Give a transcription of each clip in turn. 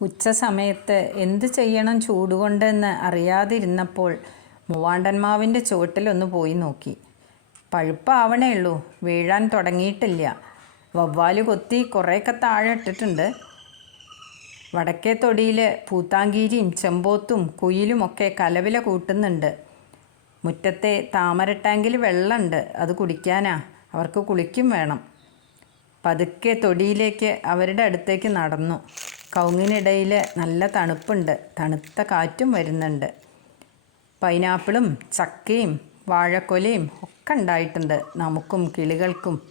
ഉച്ച സമയത്ത് എന്ത് ചെയ്യണം ചൂടുകൊണ്ടെന്ന് അറിയാതിരുന്നപ്പോൾ മൂവാണ്ടന്മാവിന്റെ ചുവട്ടിലൊന്ന് പോയി നോക്കി. പഴുപ്പാവണേ ഉള്ളൂ വീഴാൻ തുടങ്ങിയിട്ടില്ല. വവ്വാൽ കൊത്തി കുറേയൊക്കെ താഴെ ഇട്ടിട്ടുണ്ട്. വടക്കേ തൊടിയിൽ പൂത്താങ്കീരിയും ചെമ്പോത്തും കുയിലുമൊക്കെ കലവില കൂട്ടുന്നുണ്ട്. മുറ്റത്തെ താമര ടാങ്കിൽ വെള്ളമുണ്ട് അത് കുടിക്കാനാ അവർക്ക് കുളിക്കും വേണം. പതുക്കെ തൊടിയിലേക്ക് അവരുടെ അടുത്തേക്ക് നടന്നു. കവുങ്ങിനിടയിൽ നല്ല തണുപ്പുണ്ട്. തണുത്ത കാറ്റും വരുന്നുണ്ട്. പൈനാപ്പിളും ചക്കയും വാഴക്കൊലയും ഒക്കെ ഉണ്ടായിട്ടുണ്ട്. നമുക്കും കിളികൾക്കും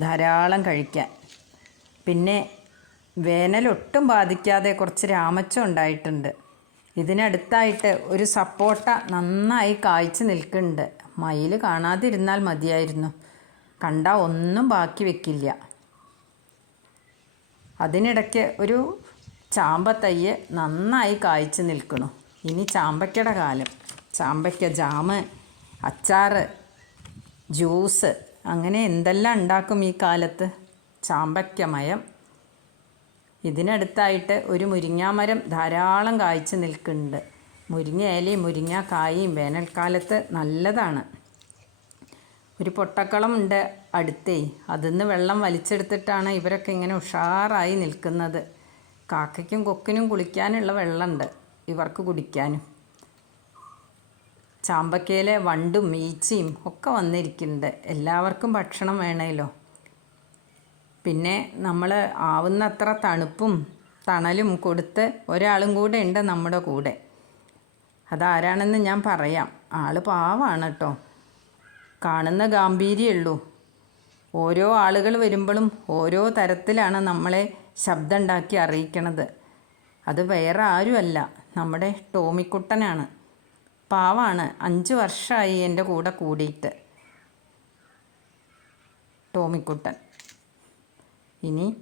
ധാരാളം കഴിക്കാൻ. പിന്നെ വേനലൊട്ടും ബാധിക്കാതെ കുറച്ച് രാമച്ചം ഉണ്ടായിട്ടുണ്ട്. ഇതിനടുത്തായിട്ട് ഒരു സപ്പോട്ട നന്നായി കായ്ച്ചു നിൽക്കുന്നുണ്ട്. മയിൽ കാണാതിരുന്നാൽ മതിയായിരുന്നു. കണ്ട ഒന്നും ബാക്കി വെക്കില്ല. അതിനിടയ്ക്ക് ഒരു ചാമ്പ തയ്യ് നന്നായി കായ്ച്ചു നിൽക്കണു ഇനി ചാമ്പയ്ക്കയുടെ കാലം. ചാമ്പയ്ക്ക ജാമ് അച്ചാറ് ജ്യൂസ് അങ്ങനെ എന്തെല്ലാം ഉണ്ടാക്കും ഈ കാലത്ത്? ചാമ്പയ്ക്ക മയം ഇതിനടുത്തായിട്ട് ഒരു മുരിങ്ങാമരം ധാരാളം കായ്ച്ചു നിൽക്കുന്നുണ്ട്. മുരിങ്ങ ഇലയും മുരിങ്ങ കായും വേനൽക്കാലത്ത് നല്ലതാണ്. ഒരു പൊട്ടക്കളം ഉണ്ട് അടുത്തേ. അതിന്ന് വെള്ളം വലിച്ചെടുത്തിട്ടാണ് ഇവരൊക്കെ ഇങ്ങനെ ഉഷാറായി നിൽക്കുന്നത്. കാക്കയ്ക്കും കൊക്കിനും കുളിക്കാനുള്ള വെള്ളമുണ്ട് ഇവർക്ക് കുടിക്കാനും. ചാമ്പക്കയിലെ വണ്ടും ഈച്ചയും ഒക്കെ വന്നിരിക്കുന്നുണ്ട്. എല്ലാവർക്കും ഭക്ഷണം വേണമല്ലോ പിന്നെ നമ്മൾ ആവുന്നത്ര തണുപ്പും തണലും കൊടുത്ത് ഒരാളും കൂടെ ഉണ്ട് നമ്മുടെ കൂടെ. അതാരാണെന്ന് ഞാൻ പറയാം. ആൾ പാവാണ് കേട്ടോ കാണുന്ന ഗാംഭീര്യമുള്ളൂ ഓരോ ആളുകൾ വരുമ്പോഴും ഓരോ തരത്തിലാണ് നമ്മളെ ശബ്ദം ഉണ്ടാക്കി അറിയിക്കണത്. അത് വേറെ ആരുമല്ല. നമ്മുടെ ടോമിക്കുട്ടനാണ്. പാവാണ്. അഞ്ച് വർഷമായി എന്റെ കൂടെ കൂടിയിട്ട്. ടോമിക്കുട്ടൻ. ഇനി